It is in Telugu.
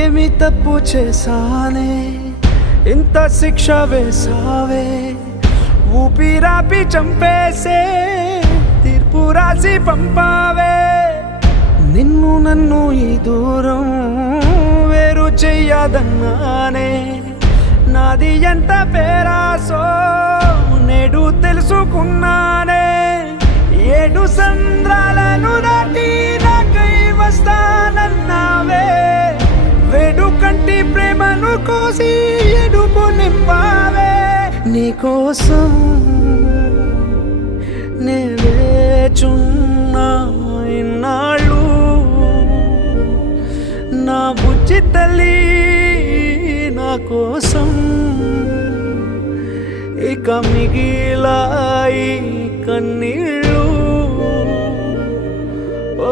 ఏమి తప్పు చేశానే ఇంత శిక్ష వేసావే ఊపిరాపి చంపేసే తీర్పు రాసి పంపావే నిన్ను నన్ను ఈ దూరం వేరు చెయ్యదన్నానే నాది ఎంత పేరాసో నేడు తెలుసుకున్నానే 7 సంద్రాలను దాటి నాకై వస్తానన్నావే వేడుకంటి ప్రేమను కోసి ఎడుపు నింపావే నీకోసం నే వేచున్నా ఇన్నాళ్ళు నా బుజ్జి తల్లి నా కోసం ఇక మిగిలాయి కన్నీళ్ళు ఓ